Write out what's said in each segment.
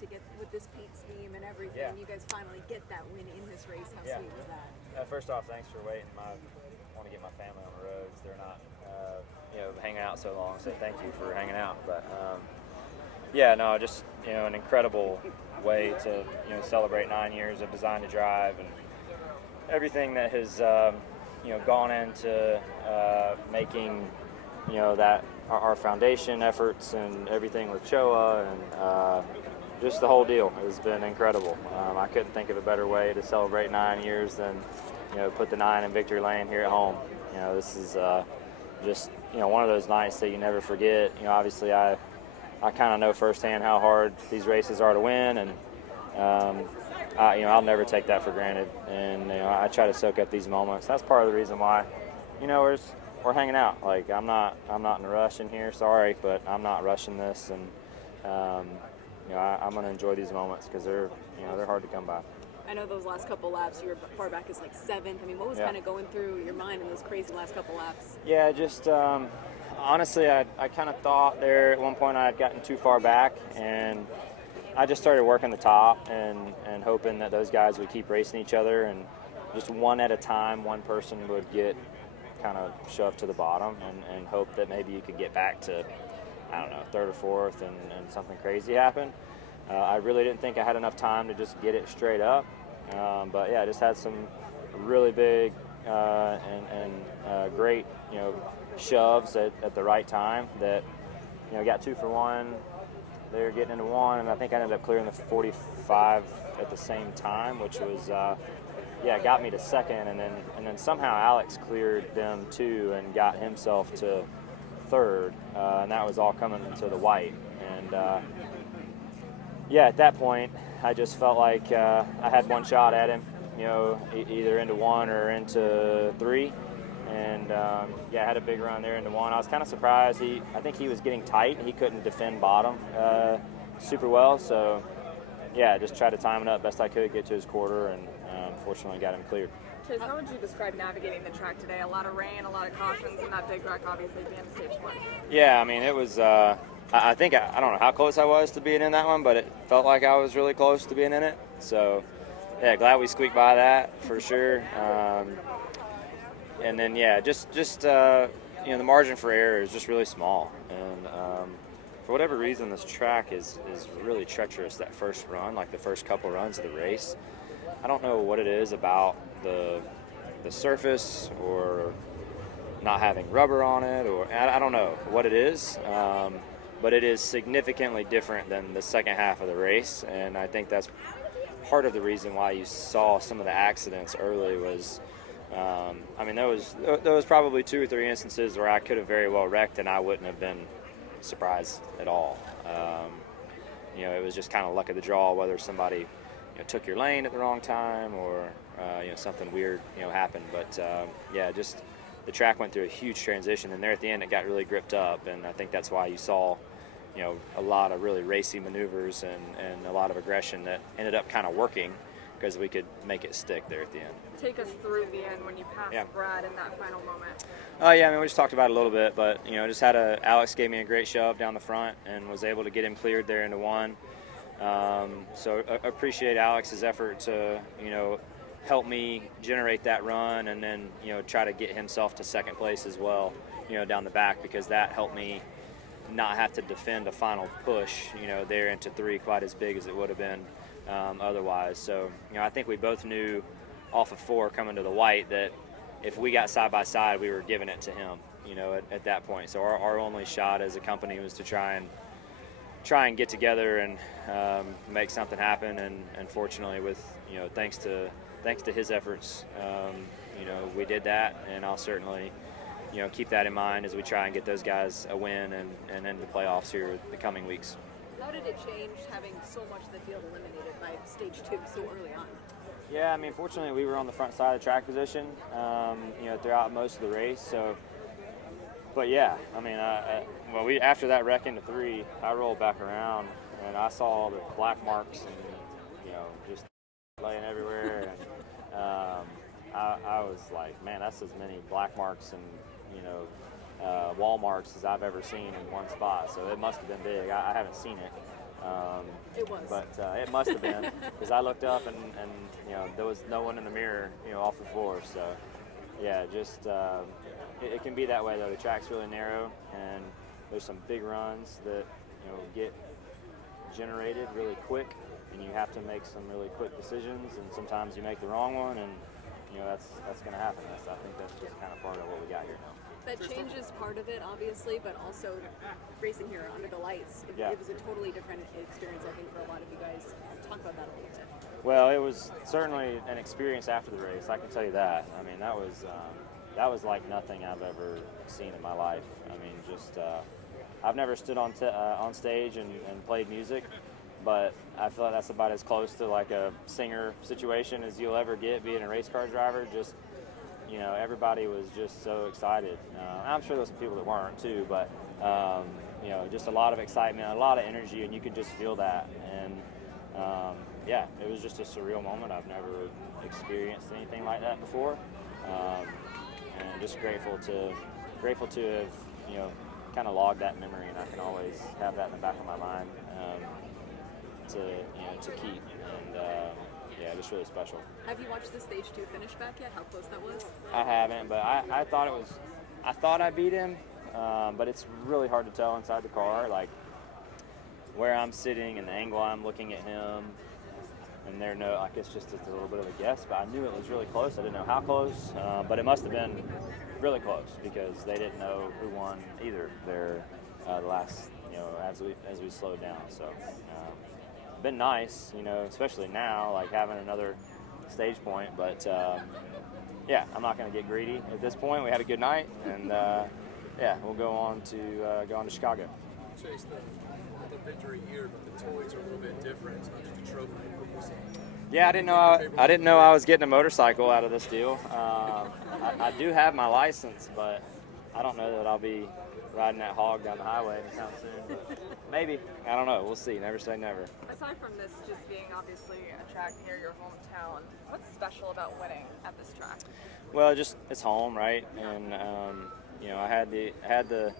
to get with this paint scheme and everything. Yeah. You guys finally get that win in this race. How Yeah. sweet was that? First off, thanks for waiting. I want to get my family on the roads. They're not, hanging out so long. So thank you for hanging out. But just an incredible way to celebrate 9 years of Design to Drive and everything that has gone into making that our foundation efforts and everything with Choa and just the whole deal has been incredible. I couldn't think of a better way to celebrate 9 years than put the 9 in victory lane here at home. This is just one of those nights that you never forget. Obviously I kind of know firsthand how hard these races are to win, and I'll never take that for granted. And I try to soak up these moments. That's part of the reason why we're hanging out. Like I'm not in a rush in here. Sorry, but I'm not rushing this, and I'm going to enjoy these moments because they're hard to come by. I know those last couple laps, you were far back as like 7th. I mean, what was kind of going through your mind in those crazy last couple laps? Yeah, just honestly, I kind of thought there at one point I had gotten too far back, and I just started working the top and hoping that those guys would keep racing each other, and just one at a time, one person would get kind of shoved to the bottom, and hope that maybe you could get back to, I don't know, 3rd or 4th and something crazy happened. I really didn't think I had enough time to just get it straight up. But yeah, I just had some really big and great, shoves at the right time that, got 2 for 1. They were getting into 1, and I think I ended up clearing the 45 at the same time, which was, got me to 2nd, and then somehow Alex cleared them too and got himself to 3rd, and that was all coming into the white. And at that point, I just felt like I had one shot at him, either into 1 or into 3. And I had a big run there into 1. I was kind of surprised. I think he was getting tight. He couldn't defend bottom super well. So, just tried to time it up best I could, get to his quarter, and fortunately got him cleared. Chase, how would you describe navigating the track today? A lot of rain, a lot of cautions, and that big wreck obviously being stage 1. Yeah, I mean, it was I think, I don't know how close I was to being in that one, but it felt like I was really close to being in it. So, glad we squeaked by that for sure. And then, the margin for error is just really small. And for whatever reason, this track is really treacherous that first run, like the first couple runs of the race. I don't know what it is about the surface or not having rubber on it, or I don't know what it is. But it is significantly different than the second half of the race, and I think that's part of the reason why you saw some of the accidents early was, there was probably 2 or 3 instances where I could have very well wrecked and I wouldn't have been surprised at all. It was just kind of luck of the draw, whether somebody took your lane at the wrong time or something weird happened. But just the track went through a huge transition, and there at the end it got really gripped up, and I think that's why you saw a lot of really racy maneuvers and a lot of aggression that ended up kind of working because we could make it stick there at the end. Take us through the end when you passed Brad in that final moment. We just talked about it a little bit, but just Alex gave me a great shove down the front and was able to get him cleared there into 1. So appreciate Alex's effort to help me generate that run, and then try to get himself to 2nd place as well down the back, because that helped me not have to defend a final push there into 3 quite as big as it would have been otherwise. So I think we both knew off of 4 coming to the white that if we got side by side, we were giving it to him at that point. So our only shot as a company was to try and get together and make something happen, and fortunately with thanks to his efforts, we did that, and I'll certainly keep that in mind as we try and get those guys a win and into the playoffs here the coming weeks. How did it change having so much of the field eliminated by stage 2 so early on? Yeah, fortunately we were on the front side of the track position, throughout most of the race. So, but after that wreck into 3, I rolled back around and I saw all the black marks and just laying everywhere, and I was like, man, that's as many black marks and wall marks as I've ever seen in one spot. So it must have been big. I haven't seen it, It was. But it must have been, because I looked up and there was no one in the mirror, off the floor. So yeah, just it can be that way though. The track's really narrow, and there's some big runs that get generated really quick, and you have to make some really quick decisions, and sometimes you make the wrong one, and that's going to happen. I think that's just kind of part of what we got here now. That change is part of it, obviously, but also racing here under the lights. It was a totally different experience, I think, for a lot of you guys. Talk about that a little bit. Well, it was certainly an experience after the race. I can tell you that. I mean, that was like nothing I've ever seen in my life. I mean, just I've never stood on stage and played music, but I feel like that's about as close to like a singer situation as you'll ever get being a race car driver. Just everybody was just so excited. I'm sure there was some people that weren't too, but just a lot of excitement, a lot of energy, and you could just feel that. And yeah, it was just a surreal moment. I've never experienced anything like that before, and just grateful to have kind of logged that memory, and I can always have that in the back of my mind to keep. And yeah, just really special. Have you watched the stage 2 finish back yet? How close that was? I haven't, but I thought I beat him, but it's really hard to tell inside the car, like where I'm sitting and the angle I'm looking at him, and it's just a little bit of a guess, but I knew it was really close. I didn't know how close, but it must have been really close because they didn't know who won either. The last, as we slowed down. So. Been nice, especially now, like having another stage point. But yeah, I'm not going to get greedy at this point. We had a good night, and yeah, we'll go on to Chicago. Chase, the victory here, but the toys are a little bit different. It's not just a trophy. Yeah, I didn't know I was getting a motorcycle out of this deal. I do have my license, but I don't know that I'll be riding that hog down the highway anytime soon. But maybe. I don't know. We'll see. Never say never. Aside from this just being obviously a track near your hometown, what's special about winning at this track? Well, just it's home, right? And I had the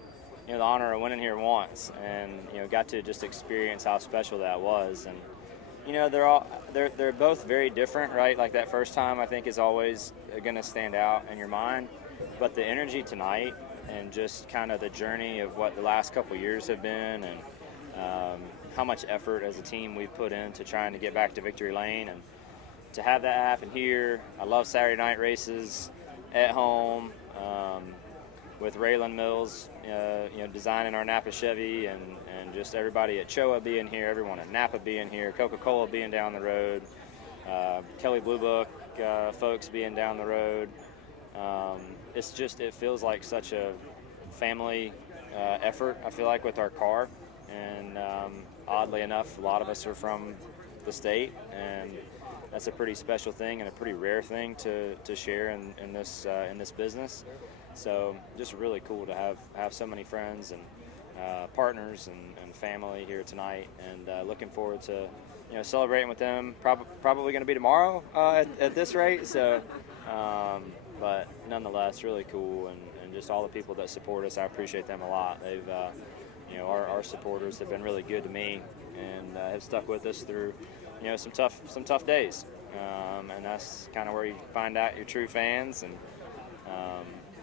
honor of winning here once, and got to just experience how special that was. And they're both very different, right? Like that first time, I think, is always going to stand out in your mind. But the energy tonight, and just kind of the journey of what the last couple of years have been, and how much effort as a team we've put into trying to get back to victory lane, and to have that happen here. I love Saturday night races at home with Raylan Mills, designing our Napa Chevy, and just everybody at Choa being here, everyone at Napa being here, Coca-Cola being down the road, Kelly Blue Book folks being down the road. It feels like such a family effort, I feel like, with our car. And oddly enough, a lot of us are from the state, and that's a pretty special thing and a pretty rare thing to share in this business. So just really cool to have so many friends and partners and family here tonight, and looking forward to celebrating with them. Probably going to be tomorrow at this rate. So. But nonetheless, really cool, and just all the people that support us, I appreciate them a lot. They've, our supporters have been really good to me, and have stuck with us through, some tough days. And that's kind of where you find out your true fans, and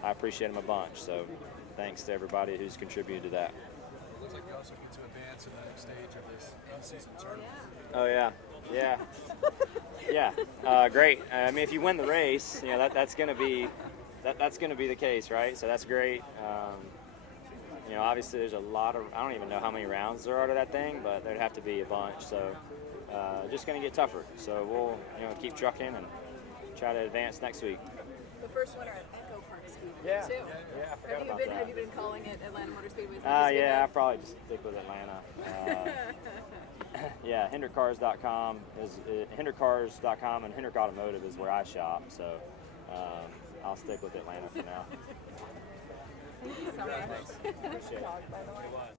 I appreciate them a bunch. So thanks to everybody who's contributed to that. It looks like you also get to advance to the next stage of this in-season tournament. Oh yeah. Yeah, great. I mean, if you win the race, that's going to be the case, right? So that's great. Obviously there's a lot of, I don't even know how many rounds there are to that thing, but there'd have to be a bunch. So just going to get tougher. So we'll keep trucking and try to advance next week. The first winner at Echo Park Speedway, Yeah. too. Yeah, I forgot about that. Have you been calling it Atlanta Motor Speedway? Yeah, I probably just stick with Atlanta. Yeah, HendrickCars.com and Hendrick Automotive is where I shop, so I'll stick with Atlanta for now. Thank you so much. Appreciate it. By the way.